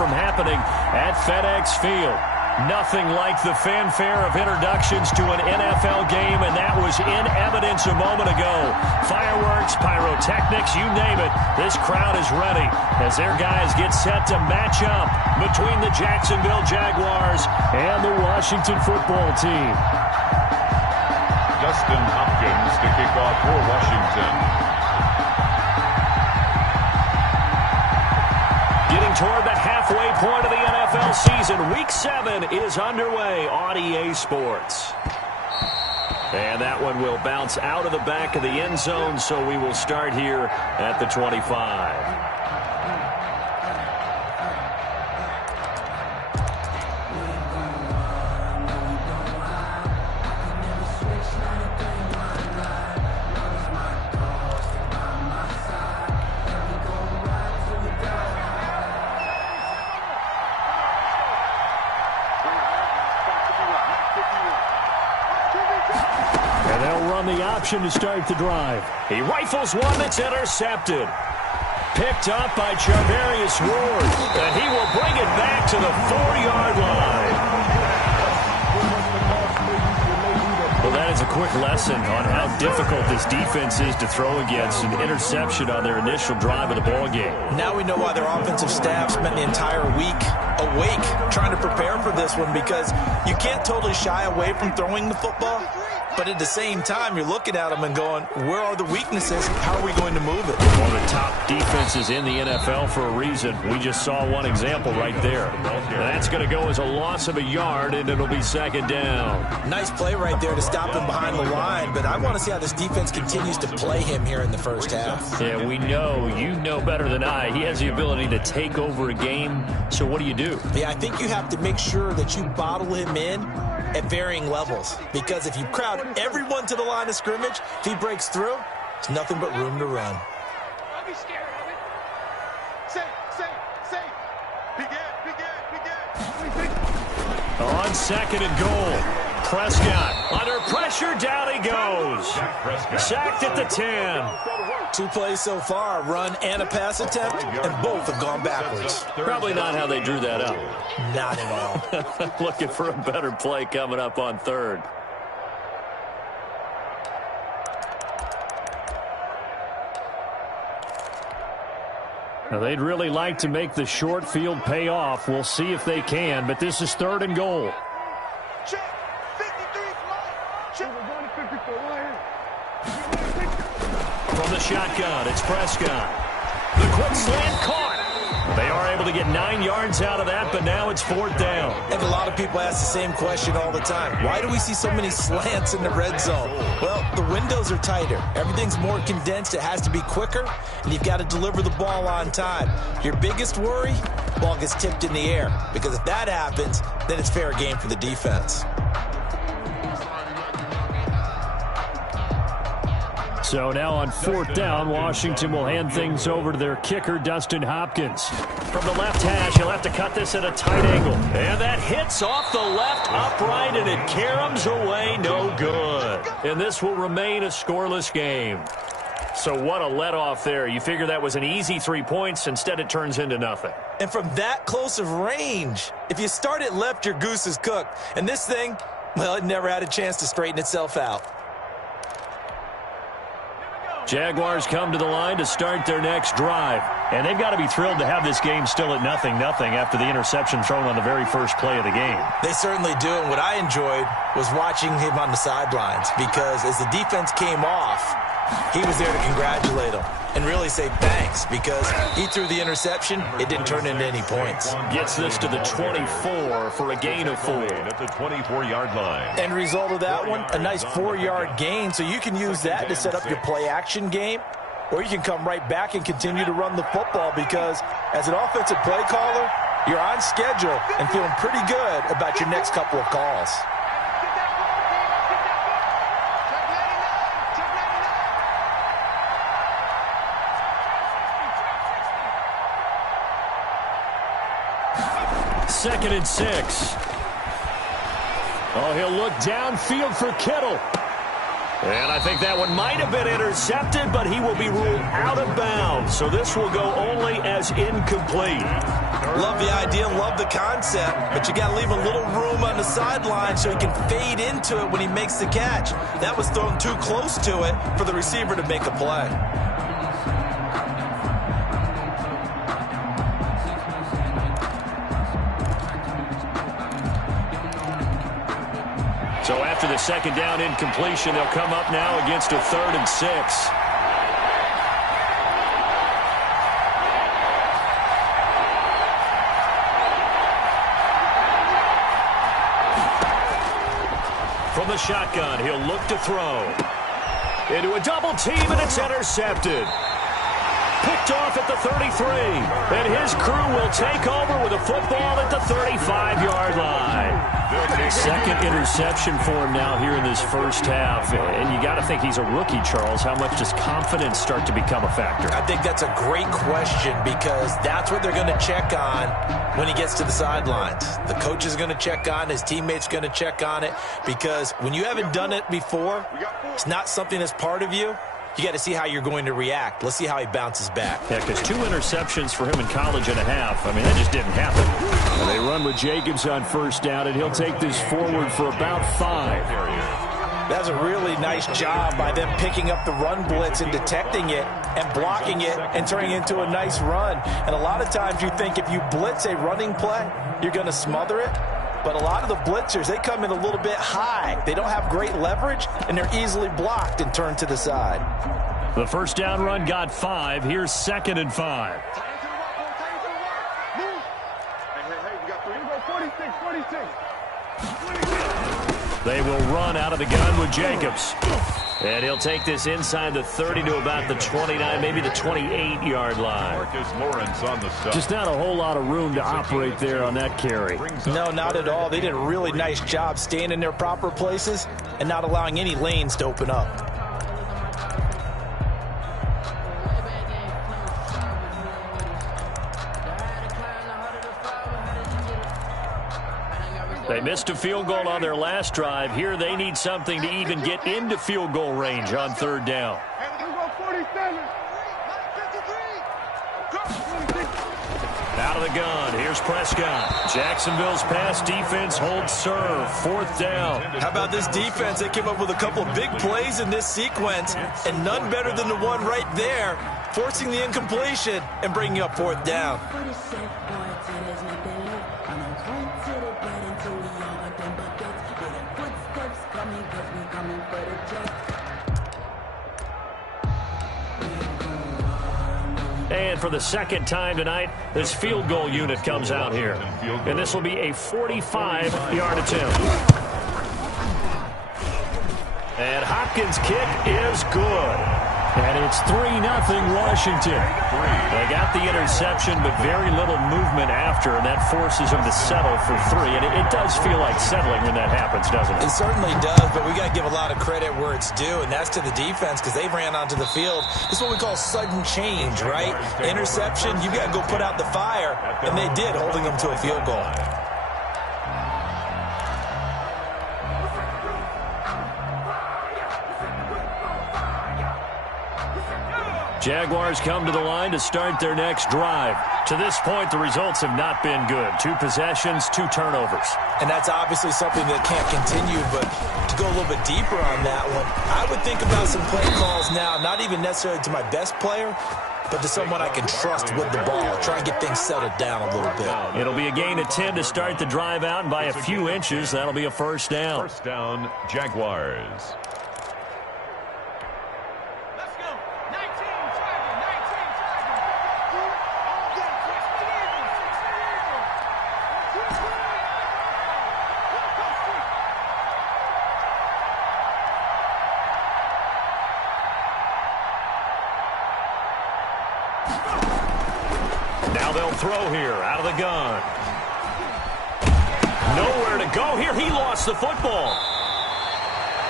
from happening at FedEx Field. Nothing like the fanfare of introductions to an NFL game, and that was in evidence a moment ago. Fireworks, pyrotechnics, you name it. This crowd is ready as their guys get set to match up between the Jacksonville Jaguars and the Washington football team. Dustin Hopkins to kick off for Washington. Getting toward the halfway point of the NFL season. Week 7 is underway on EA Sports. And that one will bounce out of the back of the end zone, so we will start here at the 25. The option to start the drive. He rifles one that's intercepted. Picked up by Charvarius Ward. And he will bring it back to the 4-yard line. Well, that is a quick lesson on how difficult this defense is to throw against. An interception on their initial drive of the ball game. Now we know why their offensive staff spent the entire week awake trying to prepare for this one, because you can't totally shy away from throwing the football. But at the same time, you're looking at them and going, where are the weaknesses? How are we going to move it? One of the top defenses in the NFL for a reason. We just saw one example right there. And that's going to go as a loss of a yard, and it'll be second down. Nice play right there to stop him behind the line, but I want to see how this defense continues to play him here in the first half. Yeah, we know, you know better than I, he has the ability to take over a game. So what do you do? Yeah, I think you have to make sure that you bottle him in at varying levels, because if you crowd everyone to the line of scrimmage, if he breaks through, it's nothing but room to run. Don't be scared of it. Safe. Begin. On second and goal, Prescott under pressure, down he goes. Sacked at the 10. 2 plays so far, run and a pass attempt, and both have gone backwards. Probably not how they drew that up. Not at all. Looking for a better play coming up on third. Now, they'd really like to make the short field pay off. We'll see if they can, but this is third and goal. Check. 53 fly. Check. From the shotgun, it's Prescott. The quick slant caught. They are able to get 9 yards out of that, but now it's fourth down. And a lot of people ask the same question all the time. Why do we see so many slants in the red zone? Well, the windows are tighter. Everything's more condensed. It has to be quicker, and you've got to deliver the ball on time. Your biggest worry, ball gets tipped in the air, because if that happens, then it's fair game for the defense. So now on fourth down, Washington will hand things over to their kicker, Dustin Hopkins. From the left hash, he'll have to cut this at a tight angle. And that hits off the left upright, and it caroms away, no good. And this will remain a scoreless game. So what a let-off there. You figure that was an easy 3 points. Instead, it turns into nothing. And from that close of range, if you start it left, your goose is cooked. And this thing, well, it never had a chance to straighten itself out. Jaguars come to the line to start their next drive. And they've got to be thrilled to have this game still at 0-0 after the interception thrown on the very first play of the game. They certainly do. And what I enjoyed was watching him on the sidelines, because as the defense came off, he was there to congratulate them and really say thanks, because he threw the interception. It didn't turn into any points. Gets this to the 24 for a gain of 4. At the 24-yard line. End result of that one, a nice 4-yard gain, so you can use that to set up your play-action game, or you can come right back and continue to run the football, because as an offensive play caller, you're on schedule and feeling pretty good about your next couple of calls. Second and 6. Oh, he'll look downfield for Kittle. And I think that one might have been intercepted, but he will be ruled out of bounds. So this will go only as incomplete. Love the idea, love the concept, but you got to leave a little room on the sideline so he can fade into it when he makes the catch. That was thrown too close to it for the receiver to make a play. So after the second down incompletion, they'll come up now against a 3rd and 6. From the shotgun, he'll look to throw. Into a double team, and it's intercepted. Picked off at the 33. And his crew will take over with a football at the 35-yard line. Second interception for him now here in this first half. And you got to think he's a rookie, Charles. How much does confidence start to become a factor? I think that's a great question because that's what they're going to check on when he gets to the sidelines. The coach is going to check on, his teammates going to check on it, because when you haven't done it before, it's not something that's part of you. You got to see how you're going to react. Let's see how he bounces back. Yeah, because 2 interceptions for him in college and a half. I mean, that just didn't happen. And they run with Jacobs on first down, and he'll take this forward for about 5. That's a really nice job by them picking up the run blitz and detecting it and blocking it and turning it into a nice run. And a lot of times you think if you blitz a running play, you're going to smother it. But a lot of the blitzers, they come in a little bit high. They don't have great leverage, and they're easily blocked and turned to the side. The first down run got 5. Here's 2nd and 5. They will run out of the gun with Jacobs. And he'll take this inside the 30 to about the 29, maybe the 28-yard line. Just not a whole lot of room to operate there on that carry. No, not at all. They did a really nice job staying in their proper places and not allowing any lanes to open up. They missed a field goal on their last drive. Here they need something to even get into field goal range on 3rd down. Out of the gun, here's Prescott. Jacksonville's pass defense holds serve. 4th down. How about this defense? They came up with a couple of big plays in this sequence, and none better than the one right there, forcing the incompletion and bringing up 4th down. And for the second time tonight, this field goal unit comes out here. And this will be a 45-yard attempt. And Hopkins' kick is good. And it's 3-0 Washington. They got the interception, but very little movement after, and that forces them to settle for 3. And it does feel like settling when that happens, doesn't it? It certainly does, but we got to give a lot of credit where it's due, and that's to the defense because they ran onto the field. This is what we call sudden change, right? Interception, you got to go put out the fire, and they did, holding them to a field goal. Jaguars come to the line to start their next drive. To this point, the results have not been good. 2 possessions, 2 turnovers. And that's obviously something that can't continue, but to go a little bit deeper on that one, I would think about some play calls now, not even necessarily to my best player, but to someone I can trust with the ball. Try and get things settled down a little bit. It'll be a gain of 10 to start the drive out, and by a few inches, that'll be a first down. First down, Jaguars. Now they'll throw here out of the gun. Nowhere to go here. He lost the football.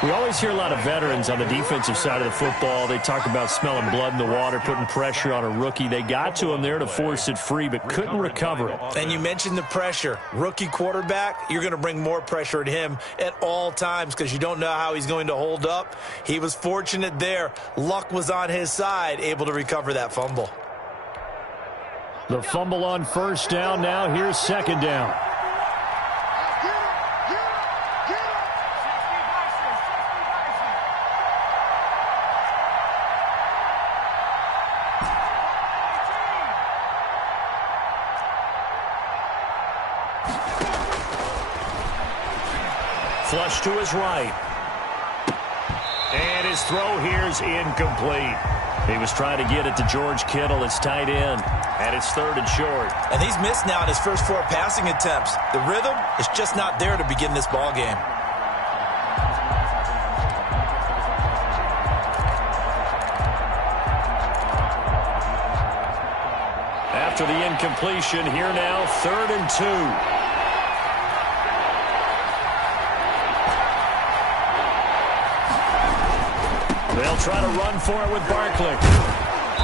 We always hear a lot of veterans on the defensive side of the football. They talk about smelling blood in the water, putting pressure on a rookie. They got to him there to force it free, but couldn't recover it. And you mentioned the pressure. Rookie quarterback, you're going to bring more pressure at him at all times because you don't know how he's going to hold up. He was fortunate there. Luck was on his side, able to recover that fumble. The fumble on first down. Now here's second down. Flush to his right. And his throw here is incomplete. He was trying to get it to George Kittle, his tight end. And it's third and short. And he's missed now in his first 4 passing attempts. The rhythm is just not there to begin this ball game. After the incompletion, here now, 3rd and 2. They'll try to run for it with Barkley.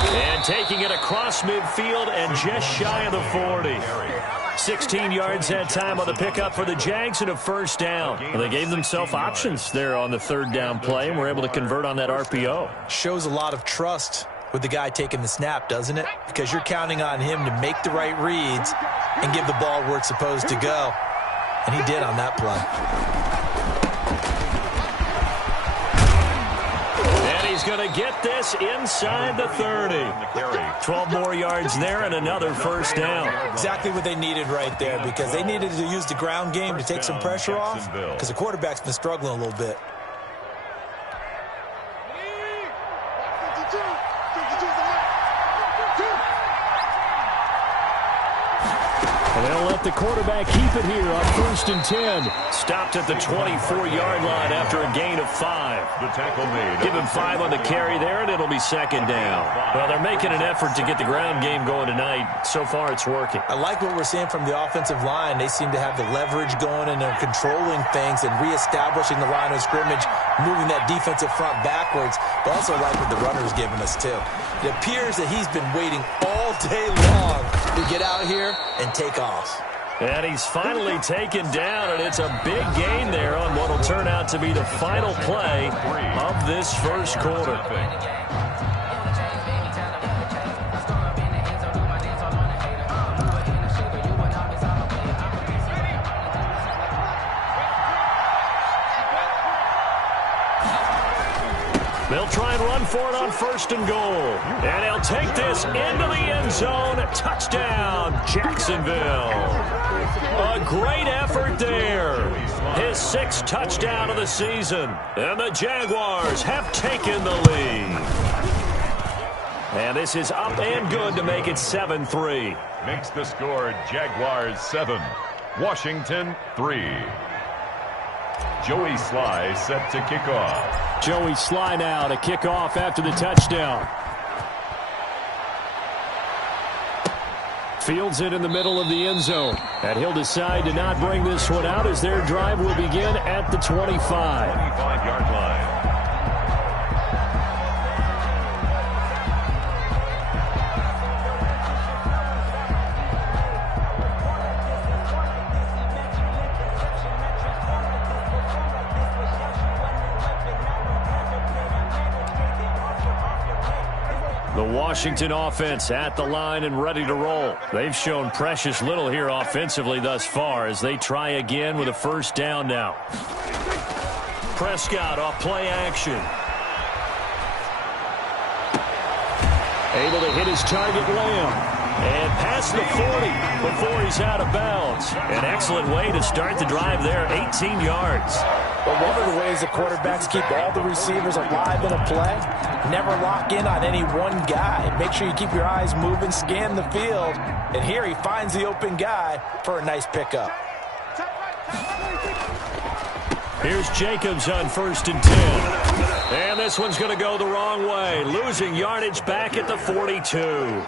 And taking it across midfield and just shy of the 40. 16 yards that time on the pickup for the Jags and a first down. Well, they gave themselves options there on the 3rd down play and were able to convert on that RPO. Shows a lot of trust with the guy taking the snap, doesn't it? Because you're counting on him to make the right reads and give the ball where it's supposed to go. And he did on that play. He's going to get this inside the 30. 12 more yards there and another first down. Exactly what they needed right there, because they needed to use the ground game to take some pressure off, because the quarterback's been struggling a little bit. And they'll let the quarterback keep it here on 1st and 10. Stopped at the 24-yard line after a gain of 5. The tackle made. Give him 5 on the carry there, and it'll be second down. Well, they're making an effort to get the ground game going tonight. So far, it's working. I like what we're seeing from the offensive line. They seem to have the leverage going, and they're controlling things and reestablishing the line of scrimmage, moving that defensive front backwards. But also like what the runner's giving us, too. It appears that he's been waiting all day long to get out here and take off. And he's finally taken down, and it's a big gain there on what will turn out to be the final play of this first quarter. They'll try and run for it on 1st and goal. And he'll take this into the end zone. Touchdown, Jacksonville. A great effort there. His 6th touchdown of the season. And the Jaguars have taken the lead. And this is up and good to make it 7-3. Makes the score Jaguars 7, Washington 3. Joey Sly set to kick off. Joey Sly now to kick off after the touchdown. Fields it in the middle of the end zone. And he'll decide to not bring this one out as their drive will begin at the 25. 25-yard line. The Washington offense at the line and ready to roll. They've shown precious little here offensively thus far as they try again with a first down now. Prescott off play action. Able to hit his target, Lamb. And past the 40 before he's out of bounds. An excellent way to start the drive there, 18 yards. But one of the ways the quarterbacks keep all the receivers alive in a play, never lock in on any one guy. Make sure you keep your eyes moving, scan the field. And here he finds the open guy for a nice pickup. Here's Jacobs on 1st and 10. And this one's going to go the wrong way. Losing yardage back at the 42.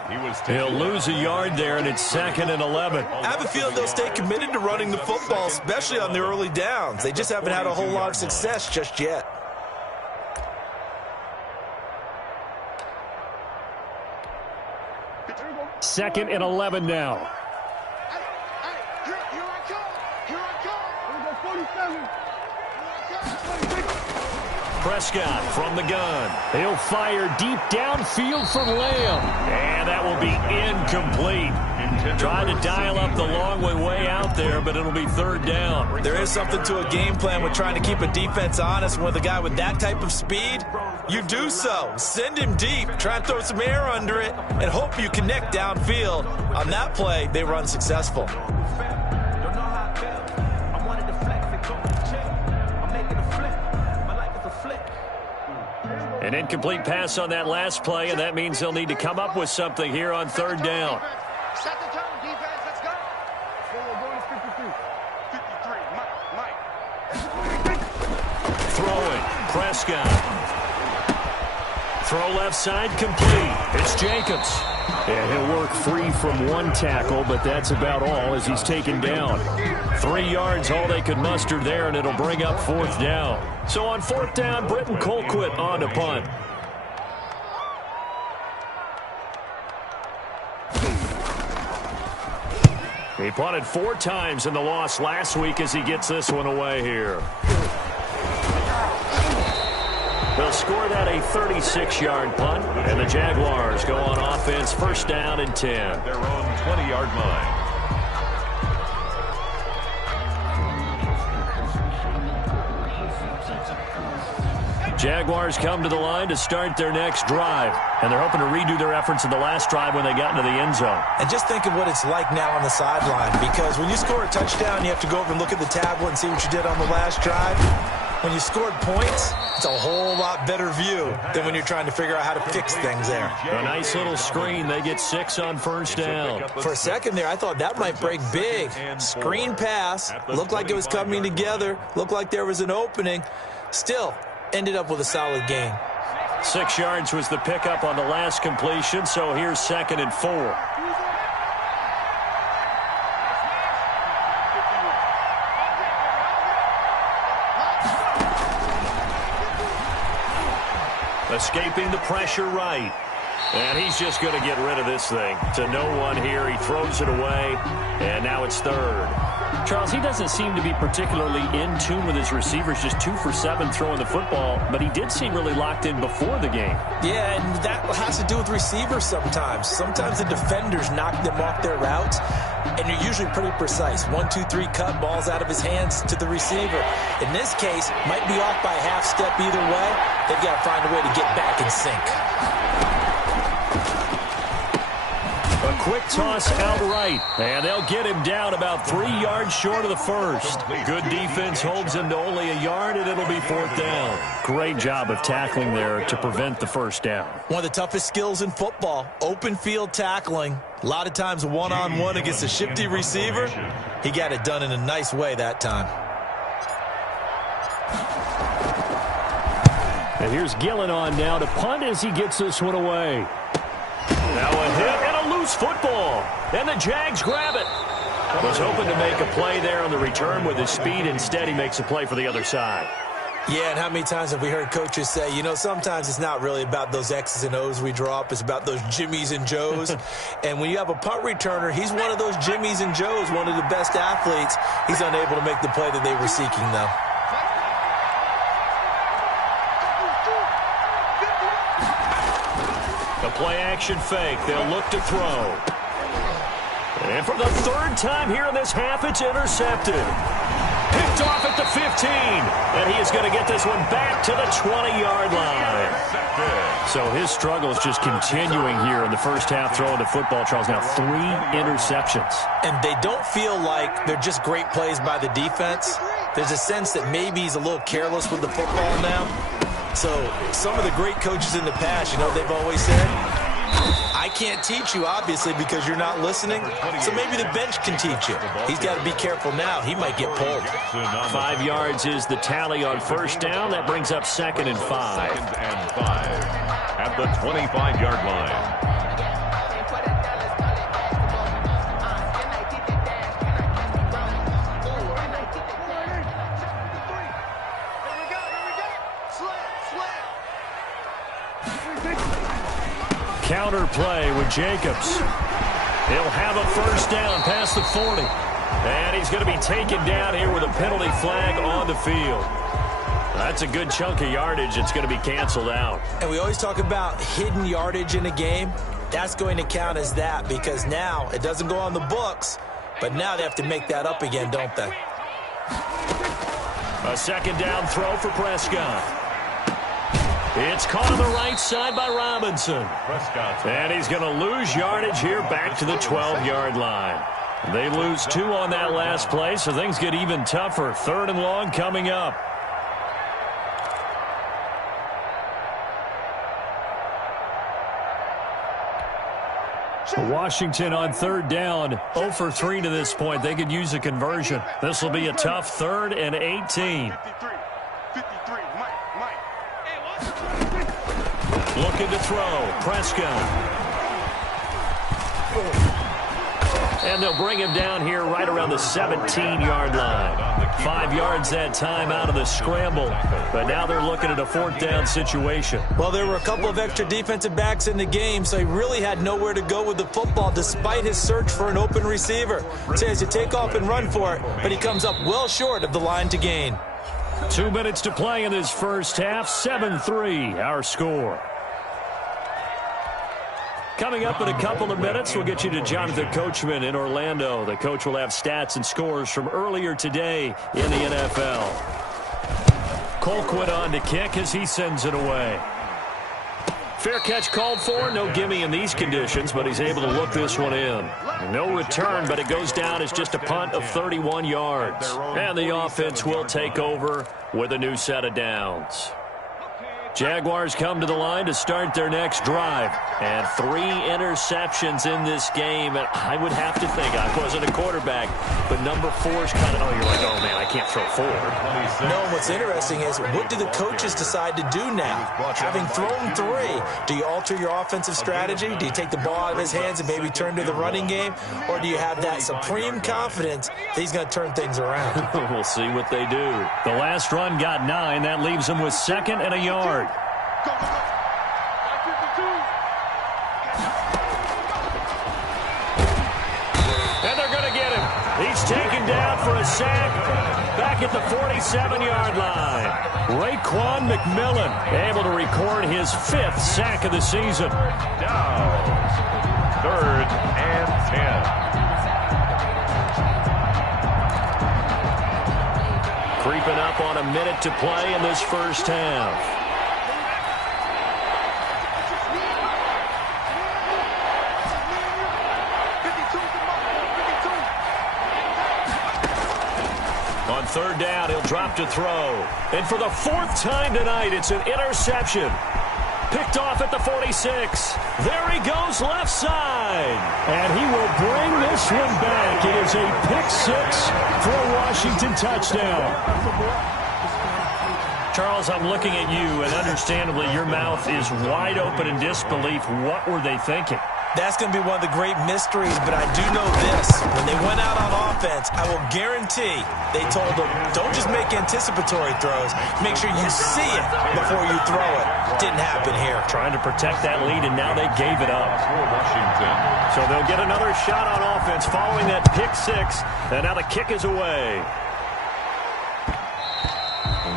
He'll lose a yard there, and it's 2nd and 11. I have a feeling they'll stay committed to running the football, especially on the early downs. They just haven't had a whole lot of success just yet. Second and 11 now. Here I come. Here I come. Here we go, 47. Prescott from the gun. He'll fire deep downfield for Lamb. And that will be incomplete. Trying to dial up the long way out there, but it'll be third down. There is something to a game plan with trying to keep a defense honest. With a guy with that type of speed, you do so. Send him deep. Try and throw some air under it and hope you connect downfield. On that play, they were unsuccessful. An incomplete pass on that last play, and that means they'll need to come up with something here on third down. Set the tone, defense. Let's go. Throwing, Prescott. Throw left side, complete. It's Jacobs. And he'll work free from one tackle, but that's about all as he's taken down. 3 yards, all they could muster there, and it'll bring up fourth down. So on fourth down, Britton Colquitt on to punt. He punted 4 times in the loss last week as he gets this one away here. They'll score that a 36-yard punt, and the Jaguars go on offense first down and 10. Their own 20-yard line. Jaguars come to the line to start their next drive, and they're hoping to redo their efforts in the last drive when they got into the end zone. And just think of what it's like now on the sideline, because when you score a touchdown, you have to go over and look at the tablet and see what you did on the last drive. When you scored points, it's a whole lot better view than when you're trying to figure out how to fix things there. A nice little screen. They get 6 on first down. For a second there, I thought that might break big. Screen pass. Looked like it was coming together. Looked like there was an opening. Still, ended up with a solid gain. 6 yards was the pickup on the last completion, so here's 2nd and 4. Escaping the pressure right. And he's just going to get rid of this thing. To no one here. He throws it away. And now it's third. Charles, he doesn't seem to be particularly in tune with his receivers. Just 2 for 7 throwing the football. But he did seem really locked in before the game. Yeah, and that has to do with receivers sometimes. Sometimes the defenders knock them off their routes. And you're usually pretty precise. 1, 2, 3 cut, balls out of his hands to the receiver. In this case, might be off by a half step either way. They've got to find a way to get back in sync. A quick toss outright, and they'll get him down about 3 yards short of the first. Good defense holds him to only a yard, and it'll be fourth down. Great job of tackling there to prevent the first down. One of the toughest skills in football, open field tackling. A lot of times one-on-one against a shifty receiver. He got it done in a nice way that time. And here's Gillen on now to punt as he gets this one away. Now a hit and a loose football. And the Jags grab it. Was hoping to make a play there on the return with his speed. Instead, he makes a play for the other side. Yeah, and how many times have we heard coaches say, you know, sometimes it's not really about those X's and O's we draw up. It's about those Jimmies and Joes. And when you have a punt returner, he's one of those Jimmies and Joes, one of the best athletes. He's unable to make the play that they were seeking, though. The play-action fake. They'll look to throw. And for the third time here in this half, it's intercepted. Picked off at the 15. And he is going to get this one back to the 20-yard line. So his struggle is just continuing here in the first half throwing the football, Charles. Now 3 interceptions. And they don't feel like they're just great plays by the defense. There's a sense that maybe he's a little careless with the football now. So some of the great coaches in the past, you know, they've always said, I can't teach you, obviously, because you're not listening. So maybe the bench can teach you. He's got to be careful now. He might get pulled. 5 yards is the tally on first down. That brings up 2nd and 5. 2nd and 5 at the 25-yard line. Counter play with Jacobs. He'll have a first down past the 40. And he's going to be taken down here with a penalty flag on the field. That's a good chunk of yardage. It's going to be canceled out. And we always talk about hidden yardage in a game. That's going to count as that because now it doesn't go on the books, but now they have to make that up again, don't they? A second down throw for Prescott. It's caught on the right side by Robinson. And he's going to lose yardage here back to the 12-yard line. They lose 2 on that last play, so things get even tougher. 3rd and long coming up. Washington on 3rd down, 0 for 3 to this point. They could use a conversion. This will be a tough 3rd and 18. Looking to throw. Prescott. And they'll bring him down here right around the 17-yard line. 5 yards that time out of the scramble. But now they're looking at a 4th down situation. Well, there were a couple of extra defensive backs in the game, so he really had nowhere to go with the football despite his search for an open receiver. So he has to take off and run for it, but he comes up well short of the line to gain. 2 minutes to play in this first half. 7-3, our score. Coming up in a couple of minutes, we'll get you to Jonathan Coachman in Orlando. The coach will have stats and scores from earlier today in the NFL. Colquitt on to kick as he sends it away. Fair catch called for. No gimme in these conditions, but he's able to look this one in. No return, but it goes down as just a punt of 31 yards. And the offense will take over with a new set of downs. Jaguars come to the line to start their next drive. And 3 interceptions in this game. And I would have to think, I wasn't a quarterback, but number 4 is kind of, you're like, oh, man, I can't throw 4. No, and what's interesting is, what do the coaches decide to do now? Having thrown 3, do you alter your offensive strategy? Do you take the ball out of his hands and maybe turn to the running game? Or do you have that supreme confidence that he's going to turn things around? We'll see what they do. The last run got 9. That leaves them with 2nd and a yard. And they're going to get him. He's taken down for a sack back at the 47-yard line. Raekwon McMillan able to record his 5th sack of the season. Down. 3rd and 10. Creeping up on a minute to play in this first half. On 3rd down, he'll drop to throw. And for the 4th time tonight, it's an interception. Picked off at the 46. There he goes left side. And he will bring this one back. It is a pick 6 for a Washington touchdown. Charles, I'm looking at you, and understandably, your mouth is wide open in disbelief. What were they thinking? That's going to be one of the great mysteries, but I do know this. When they went out on offense, I will guarantee they told them, don't just make anticipatory throws. Make sure you see it before you throw it. Didn't happen here. Trying to protect that lead, and now they gave it up. So they'll get another shot on offense following that pick 6, and now the kick is away.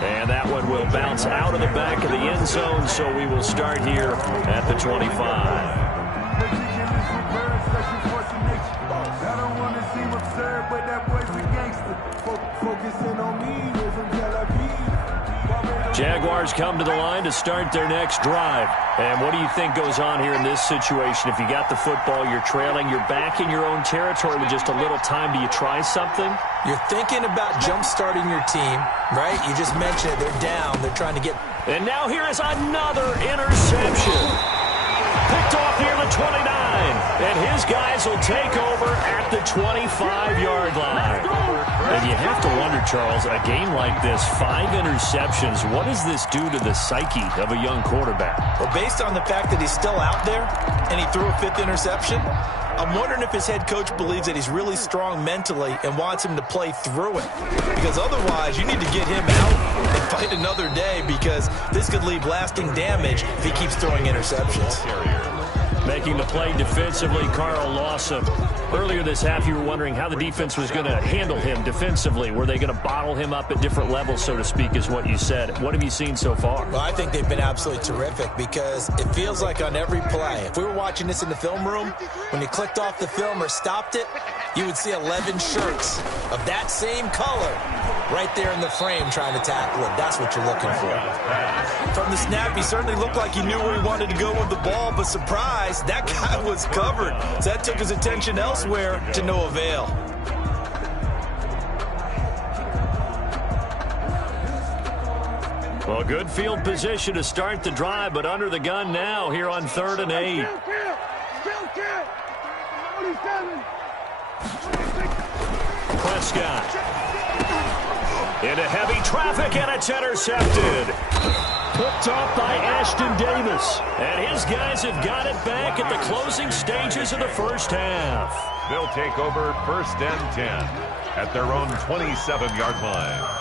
And that one will bounce out of the back of the end zone, so we will start here at the 25. Jaguars come to the line to start their next drive. And what do you think goes on here in this situation? If you got the football, you're trailing, you're back in your own territory with just a little time. Do you try something? You're thinking about jump-starting your team, right? You just mentioned it. They're down. They're trying to get... And now here is another interception. Picked off near the 29. And his guys will take over at the 25-yard line. And you have to wonder, Charles, a game like this, 5 interceptions, what does this do to the psyche of a young quarterback? Well, based on the fact that he's still out there and he threw a 5th interception, I'm wondering if his head coach believes that he's really strong mentally and wants him to play through it. Because otherwise, you need to get him out and fight another day, because this could leave lasting damage if he keeps throwing interceptions. Making the play defensively, Carl Lawson. Earlier this half, you were wondering how the defense was going to handle him defensively. Were they going to bottle him up at different levels, so to speak, is what you said. What have you seen so far? Well, I think they've been absolutely terrific because it feels like on every play, if we were watching this in the film room, when you clicked off the film or stopped it, you would see 11 shirts of that same color right there in the frame trying to tackle it. That's what you're looking for. From the snap, he certainly looked like he knew where he wanted to go with the ball, but surprise, that guy was covered. So that took his attention elsewhere to no avail. Well, good field position to start the drive, but under the gun now here on 3rd and 8. Prescott. Into heavy traffic, and it's intercepted. Picked off by Ashton Davis. And his guys have got it back at the closing stages of the first half. They'll take over 1st and 10 at their own 27-yard line.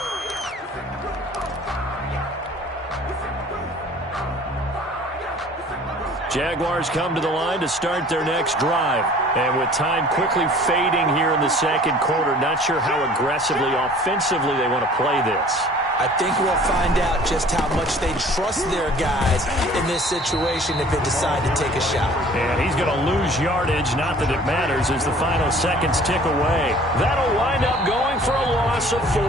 Jaguars come to the line to start their next drive. And with time quickly fading here in the second quarter, not sure how aggressively, offensively they want to play this. I think we'll find out just how much they trust their guys in this situation if they decide to take a shot. And he's going to lose yardage, not that it matters, as the final seconds tick away. That'll wind up going for a loss of 4.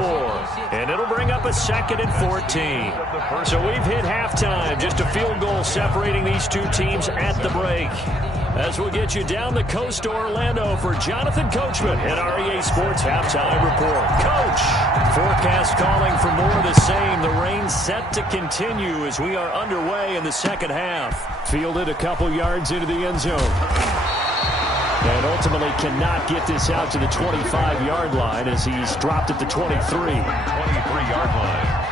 And it'll bring up a 2nd and 14. So we've hit halftime, just a field goal separating these two teams at the break. As we'll get you down the coast to Orlando for Jonathan Coachman at REA Sports Halftime Report. Coach, forecast calling for more of the same. The rain set to continue as we are underway in the second half. Fielded a couple yards into the end zone. And ultimately cannot get this out to the 25-yard line as he's dropped at the 23. 23-yard line.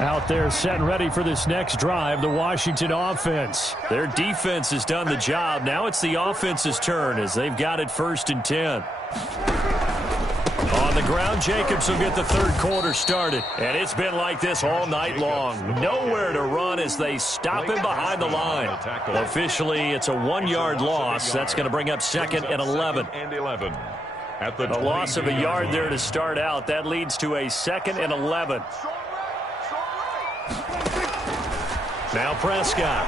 Out there set and ready for this next drive, the Washington offense. Their defense has done the job. Now it's the offense's turn as they've got it 1st and 10. On the ground, Jacobs will get the third quarter started. And it's been like this all night long. Nowhere to run as they stop him behind the line. Officially, it's a 1-yard loss. That's going to bring up 2nd and 11. A loss of a yard there to start out. That leads to a 2nd and 11. Now Prescott.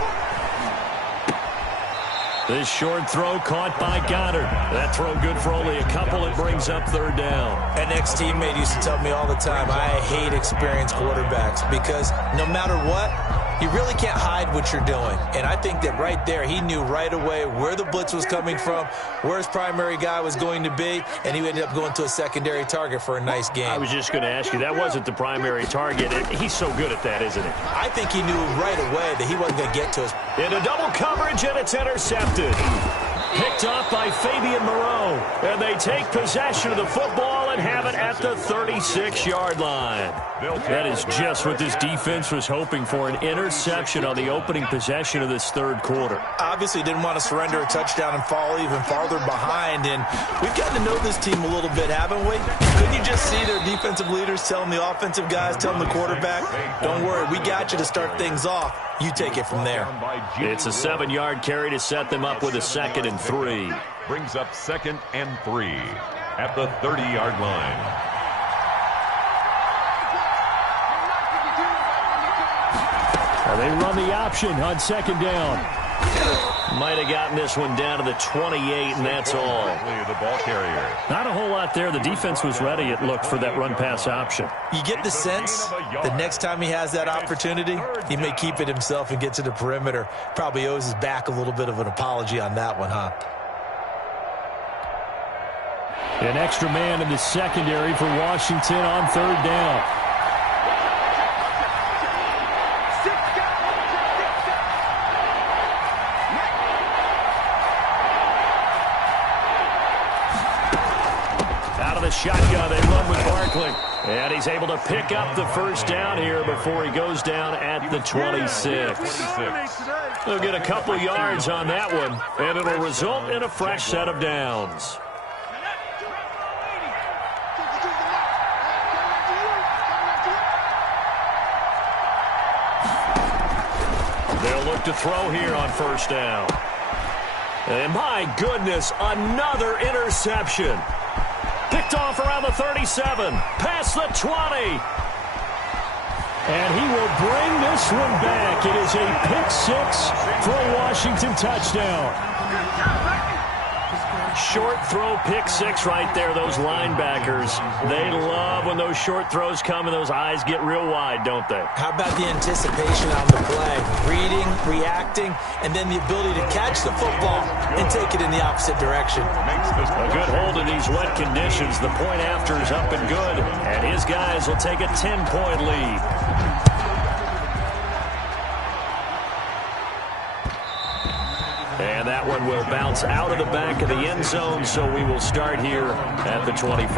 This short throw caught by Goddard. That throw good for only a couple. It brings up 3rd down. An ex-teammate used to tell me all the time, I hate experienced quarterbacks because no matter what, you really can't hide what you're doing. And I think that right there, he knew right away where the blitz was coming from, where his primary guy was going to be, and he ended up going to a secondary target for a nice game. I was just going to ask you, that wasn't the primary target. He's so good at that, isn't he? I think he knew right away that he wasn't going to get to us. Into double coverage, and it's intercepted. Picked off by Fabian Moreau. And they take possession of the football and have it at the 36-yard line. That is just what this defense was hoping for, an interception on the opening possession of this third quarter. Obviously didn't want to surrender a touchdown and fall even farther behind. And we've gotten to know this team a little bit, haven't we? Couldn't you just see their defensive leaders telling the offensive guys, telling the quarterback, don't worry, we got you to start things off. You take it from there. It's a 7-yard carry to set them up with a 2nd and 3. Brings up 2nd and 3 at the 30-yard line. They run the option on 2nd down. Might have gotten this one down to the 28, and that's all. The ball carrier. Not a whole lot there. The defense was ready, it looked, for that run-pass option. You get the sense the next time he has that opportunity, he may keep it himself and get to the perimeter. Probably owes his back a little bit of an apology on that one, huh? An extra man in the secondary for Washington on 3rd down. The shotgun, they run with Barkley. And he's able to pick up the first down here before he goes down at the 26. They'll get a couple yards on that one, and it'll result in a fresh set of downs. look to throw here on first down. And my goodness, another interception. Picked off around the 37, past the 20. And he will bring this one back. It is a pick six for a Washington touchdown. Short throw, pick six right there. Those linebackers, they love when those short throws come and those eyes get real wide, don't they? How about the anticipation on the play? Reading, reacting, and then the ability to catch the football and take it in the opposite direction. A good hold in these wet conditions. The point after is up and good, and his guys will take a 10-point lead. And that one will bounce out of the back of the end zone, so we will start here at the 25.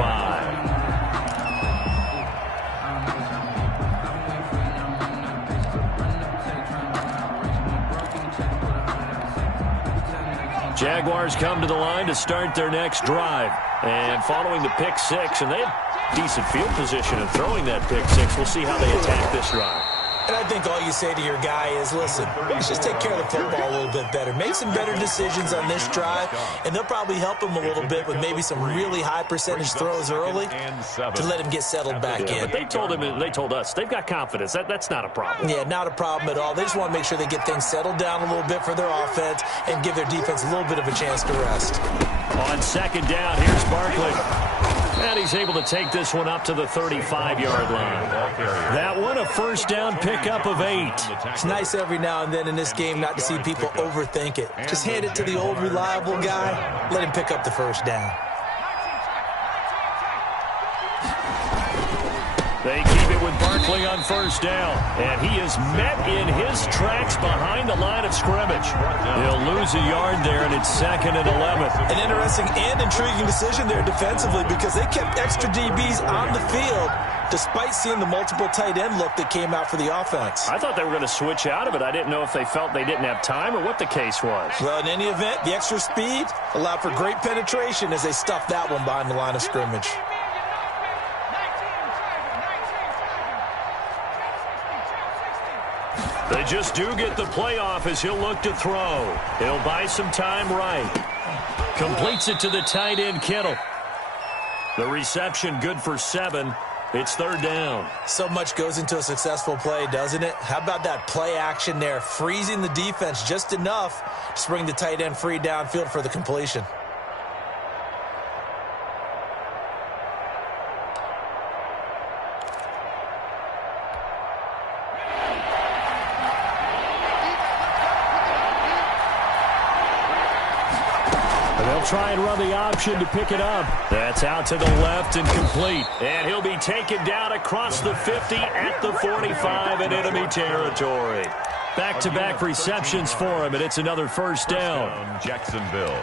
Jaguars come to the line to start their next drive. And following the pick six, and they have decent field position in throwing that pick six. We'll see how they attack this drive. And I think all you say to your guy is, listen, let's just take care of the football a little bit better. Make some better decisions on this drive, and they'll probably help him a little bit with maybe some really high percentage throws early to let him get settled back in. But they told us they've got confidence. That's not a problem. Yeah, not a problem at all. They just want to make sure they get things settled down a little bit for their offense and give their defense a little bit of a chance to rest. On second down, here's Barkley. And he's able to take this one up to the 35-yard line. That one, a first down pickup of 8. It's nice every now and then in this game not to see people overthink it. Just hand it to the old reliable guy. Let him pick up the first down. They keep it with Barkley on first down. And he is met in his tracks behind the line of scrimmage. He'll lose a yard there, and it's 2nd and 11. An interesting and intriguing decision there defensively because they kept extra DBs on the field despite seeing the multiple tight end look that came out for the offense. I thought they were going to switch out of it. I didn't know if they felt they didn't have time or what the case was. Well, in any event, the extra speed allowed for great penetration as they stuffed that one behind the line of scrimmage. They just do get the playoff as he'll look to throw. He'll buy some time right. Completes it to the tight end, Kittle. The reception good for 7. It's 3rd down. So much goes into a successful play, doesn't it? How about that play action there, freezing the defense just enough to bring the tight end free downfield for the completion. Try and run the option to pick it up. That's out to the left and complete. And he'll be taken down across the 50 at the 45 in enemy territory. Back-to-back receptions for him, and it's another first down. Jacksonville.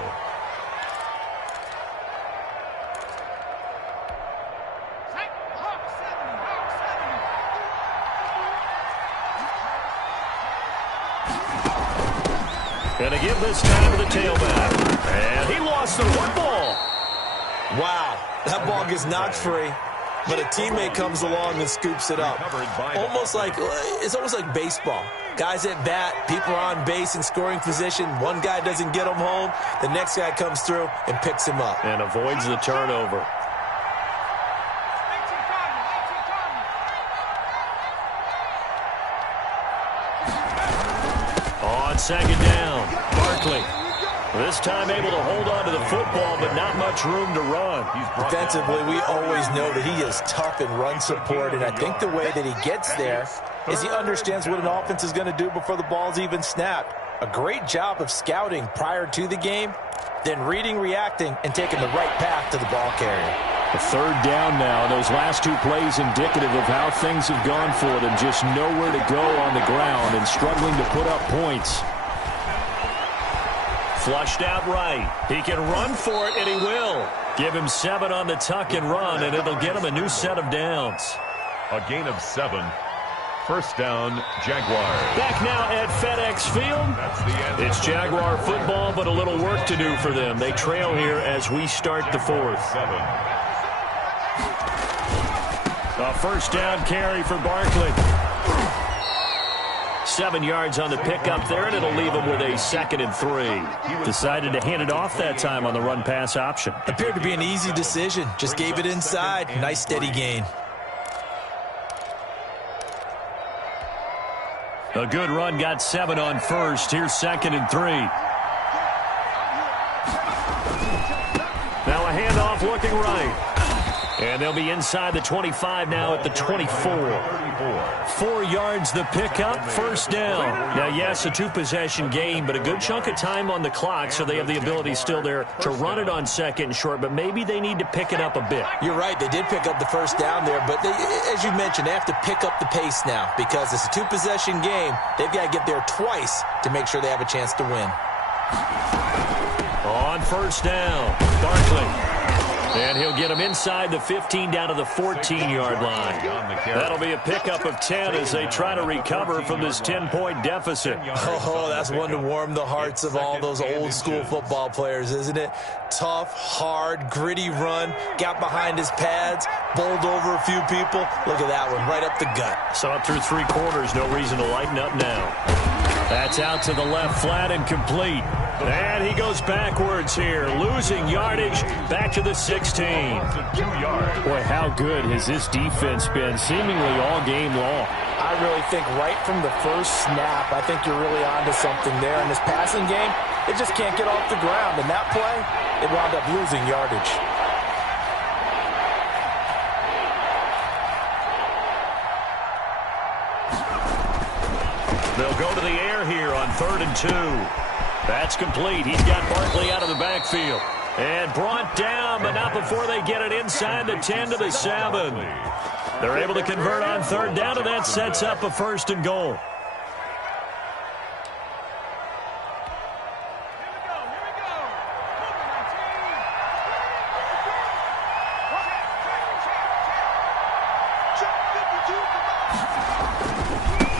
Gonna give this time to the tailback. And he lost the football. Wow, that ball gets knocked free, but a teammate comes along and scoops it up. It's almost like baseball. Guys at bat, people are on base in scoring position. One guy doesn't get him home. The next guy comes through and picks him up. And avoids the turnover. On second down, Barkley. This time able to hold on to the football, but not much room to run. Defensively, we always know that he is tough in run support, and I think the way that he gets there is he understands what an offense is going to do before the ball's even snapped. A great job of scouting prior to the game, then reading, reacting, and taking the right path to the ball carrier. A 3rd down now. Those last 2 plays indicative of how things have gone for them. Just nowhere to go on the ground and struggling to put up points. Flushed out right. He can run for it, and he will. Give him 7 on the tuck and run, and it'll get him a new set of downs. A gain of 7. First down, Jaguars. Back now at FedEx Field. That's the end. It's Jaguar football, but a little work to do for them. They trail here as we start the 4th. 7. A first down carry for Barkley. 7 yards on the pickup there, and it'll leave him with a 2nd and 3. Decided to hand it off that time on the run-pass option. Appeared to be an easy decision. Just gave it inside. Nice steady gain. A good run, got 7 on first. Here's 2nd and 3. Now a handoff looking right. And they'll be inside the 25 now at the 24. 4 yards the pickup, 1st down. Now, yes, a 2-possession game, but a good chunk of time on the clock, so they have the ability still there to run it on 2nd and short, but maybe they need to pick it up a bit. You're right. They did pick up the 1st down there, but as you mentioned, they have to pick up the pace now because it's a 2-possession game. They've got to get there twice to make sure they have a chance to win. On 1st down, Barkley. And he'll get him inside the 15 down to the 14-yard line. That'll be a pickup of 10 as they try to recover from this 10-point deficit. Oh, that's one to warm the hearts of all those old-school football players, isn't it? Tough, hard, gritty run, got behind his pads, bowled over a few people. Look at that one, right up the gut. Saw it through 3 quarters, no reason to lighten up now. That's out to the left, flat and complete. And he goes backwards here, losing yardage back to the 16. Boy, how good has this defense been, seemingly all game long. I really think right from the first snap, I think you're really onto something there. In this passing game, it just can't get off the ground. And that play, it wound up losing yardage. They'll go to the air here on 3rd and 2. That's complete. He's got Barkley out of the backfield. And brought down, but not before they get it inside the 10 to the 7. They're able to convert on 3rd down, and that sets up a 1st and goal.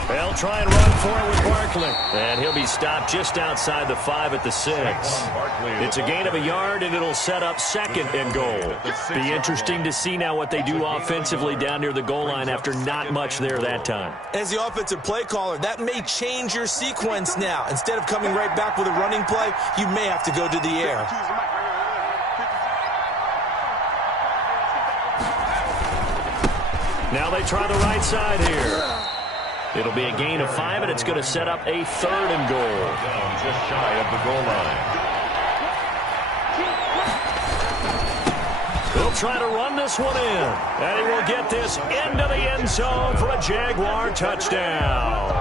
They'll try and run for it with Barkley. And he'll be stopped just outside the 5 at the 6. It's a gain of a yard, and it'll set up 2nd and goal. Be interesting to see now what they do offensively down near the goal line after not much there that time. As the offensive play caller, that may change your sequence now. Instead of coming right back with a running play, you may have to go to the air. Now they try the right side here. It'll be a gain of 5, and it's going to set up a 3rd and goal. Down just shy of the goal line. He'll try to run this one in, and he will get this into the end zone for a Jaguar touchdown.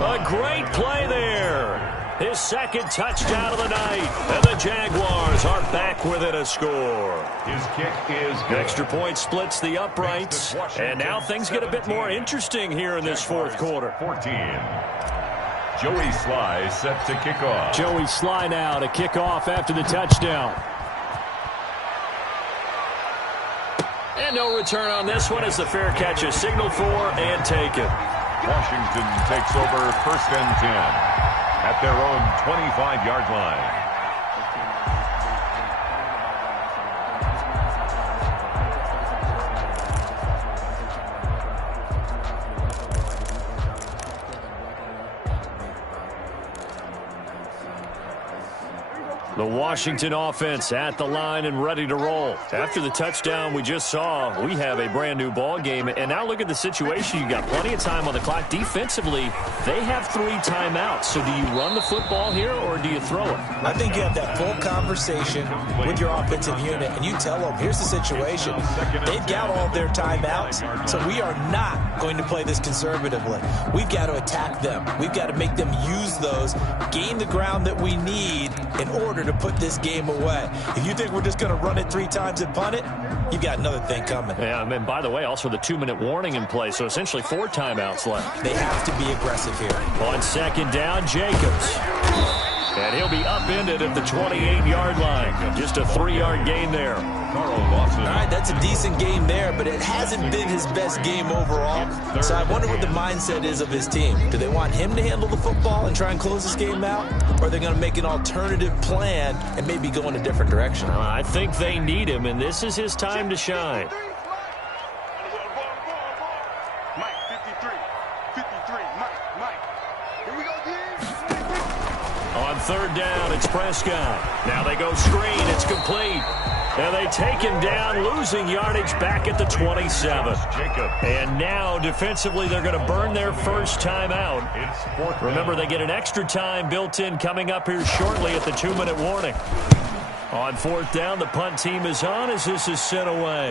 A great play there. His 2nd touchdown of the night, and the Jaguars are back within a score. His kick is good. Extra point splits the uprights, and now things get a bit more interesting here in this 4th quarter. 14. Joey Sly set to kick off. Joey Sly now to kick off after the touchdown. And no return on this one as the fair catch is signaled for and taken. Washington takes over 1st and 10 at their own 25-yard line. The Washington offense at the line and ready to roll. After the touchdown we just saw, we have a brand new ball game. And now look at the situation. You got plenty of time on the clock. Defensively, they have 3 timeouts. So do you run the football here or do you throw it? I think you have that full conversation with your offensive unit, and you tell them, here's the situation. They've got all of their timeouts, so we are not going to play this conservatively. We've got to attack them. We've got to make them use those, gain the ground that we need in order to put this game away. If you think we're just going to run it 3 times and punt it, you've got another thing coming. Yeah, and by the way, also the 2-minute warning in play, so essentially 4 timeouts left. They have to be aggressive here. On 2nd down, Jacobs. And he'll be upended at the 28-yard line. Just a 3-yard gain there. Carl Lawson. All right, that's a decent game there, but it hasn't been his best game overall. So I wonder what the mindset is of his team. Do they want him to handle the football and try and close this game out? Or are they going to make an alternative plan and maybe go in a different direction? I think they need him, and this is his time to shine. Mike, 53, Mike. third down. It's Prescott. Now they go screen. It's complete. And they take him down, losing yardage back at the 27. And now, defensively, they're going to burn their first time out. Remember, they get an extra time built in coming up here shortly at the 2-minute warning. On fourth down, the punt team is on as this is sent away.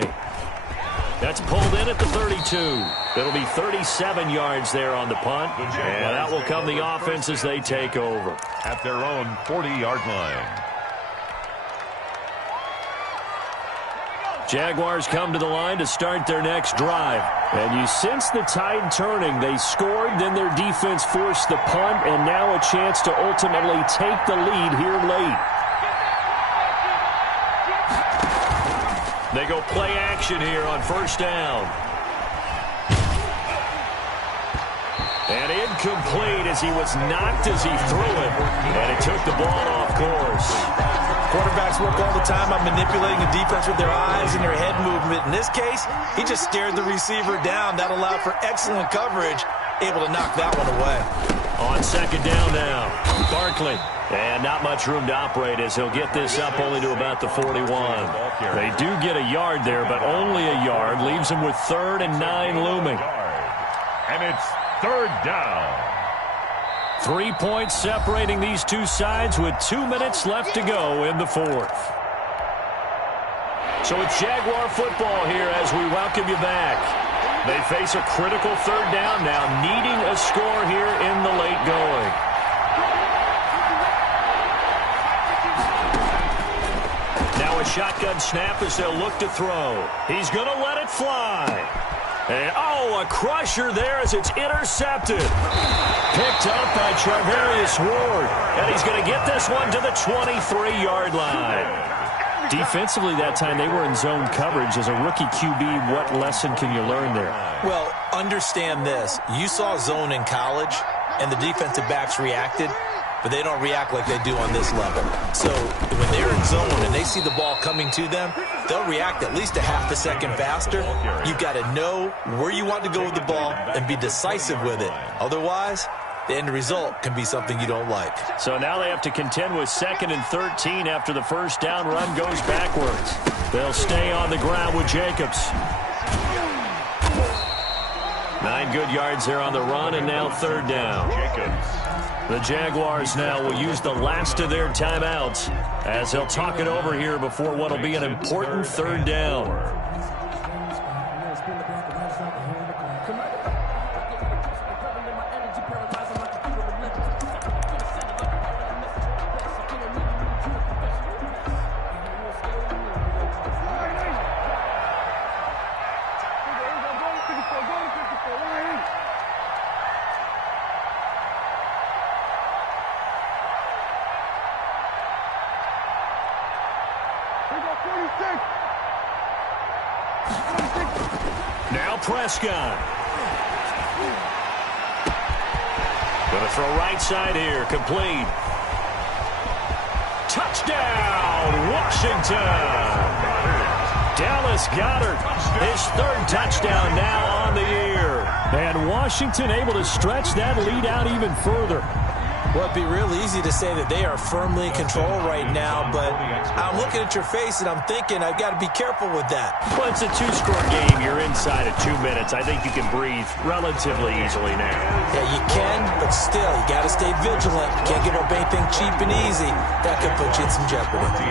That's pulled in at the 32. It'll be 37 yards there on the punt. And out will come the offense as they take over. At their own 40-yard line. Jaguars come to the line to start their next drive. And you sense the tide turning. They scored, then their defense forced the punt, and now a chance to ultimately take the lead here late. They go play action here on first down. And incomplete as he was knocked as he threw it. And it took the ball off course. Quarterbacks work all the time on manipulating the defense with their eyes and their head movement. In this case, he just stared the receiver down. That allowed for excellent coverage, able to knock that one away. On second down now, Barkley. And not much room to operate as he'll get this up only to about the 41. They do get a yard there, but only a yard. Leaves them with 3rd and 9 looming. And it's third down. 3 points separating these two sides with 2 minutes left to go in the fourth. So it's Jaguar football here as we welcome you back. They face a critical third down now, needing a score here in the late going. Now a shotgun snap as they'll look to throw. He's going to let it fly. And, a crusher there as it's intercepted. Picked up by Charvarius Ward. And he's going to get this one to the 23-yard line. Defensively that time, they were in zone coverage. As a rookie QB, what lesson can you learn there? Well, understand this. You saw zone in college, and the defensive backs reacted, but they don't react like they do on this level. So when they're in zone and they see the ball coming to them, they'll react at least a half a second faster. You've got to know where you want to go with the ball and be decisive with it. Otherwise, the end result can be something you don't like. So now they have to contend with 2nd and 13 after the first down run goes backwards. They'll stay on the ground with Jacobs. 9 good yards there on the run, and now third down. The Jaguars now will use the last of their timeouts as they'll talk it over here before what will be an important third down. Now Prescott. Going to throw right side here. Complete. Touchdown, Washington. Dallas Goedert, his 3rd touchdown now on the year. And Washington able to stretch that lead out even further. Well, it'd be real easy to say that they are firmly in control right now, but I'm looking at your face and I'm thinking I've got to be careful with that. Well, it's a 2-score game. You're inside of 2 minutes. I think you can breathe relatively easily now. Yeah, you can, but still, you got to stay vigilant. Can't give up anything cheap and easy. That could put you in some jeopardy.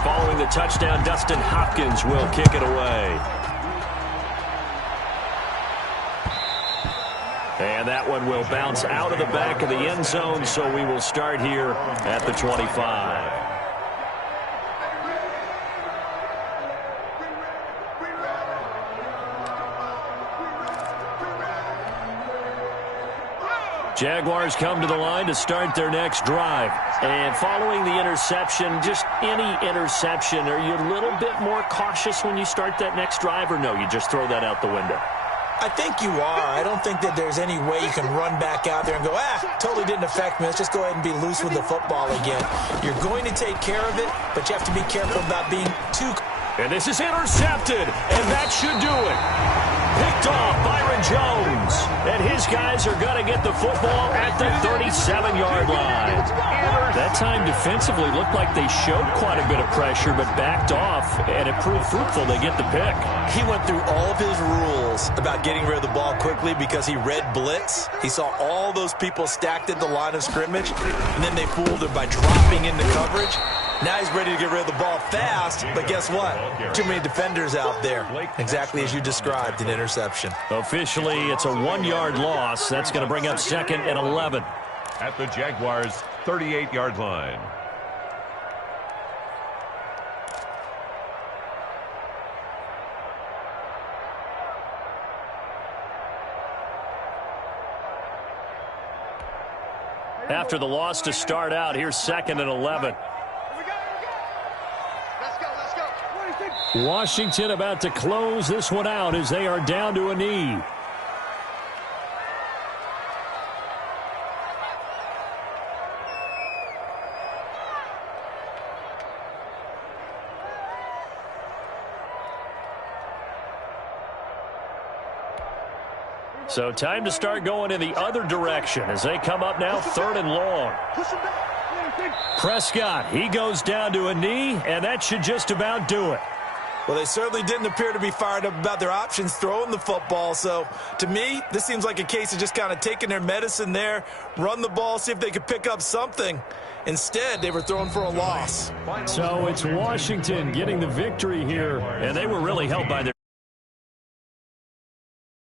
Following the touchdown, Dustin Hopkins will kick it away. And that one will bounce out of the back of the end zone, so we will start here at the 25. Jaguars come to the line to start their next drive. And following the interception, just any interception, are you a little bit more cautious when you start that next drive, or no, you just throw that out the window? I think you are. I don't think that there's any way you can run back out there and go, totally didn't affect me. Let's just go ahead and be loose with the football again. You're going to take care of it, but you have to be careful about being too And this is intercepted, and that should do it. Picked off Byron Jones. And his guys are going to get the football at the 37-yard line. That time defensively looked like they showed quite a bit of pressure, but backed off, and it proved fruitful. They get the pick. He went through all of his rules about getting rid of the ball quickly because he read blitz. He saw all those people stacked at the line of scrimmage, and then they fooled him by dropping into coverage. Now he's ready to get rid of the ball fast, but guess what? Too many defenders out there. Exactly as you described, an interception. Officially, it's a 1-yard loss. That's going to bring up 2nd and 11. At the Jaguars' 38-yard line. After the loss to start out, here's 2nd and 11. Washington about to close this one out as they are down to a knee. So time to start going in the other direction as they come up now 3rd and long. Prescott, he goes down to a knee, and that should just about do it. Well, they certainly didn't appear to be fired up about their options throwing the football. So, to me, this seems like a case of just kind of taking their medicine there, run the ball, see if they could pick up something. Instead, they were throwing for a loss. So it's Washington getting the victory here, and they were really helped by their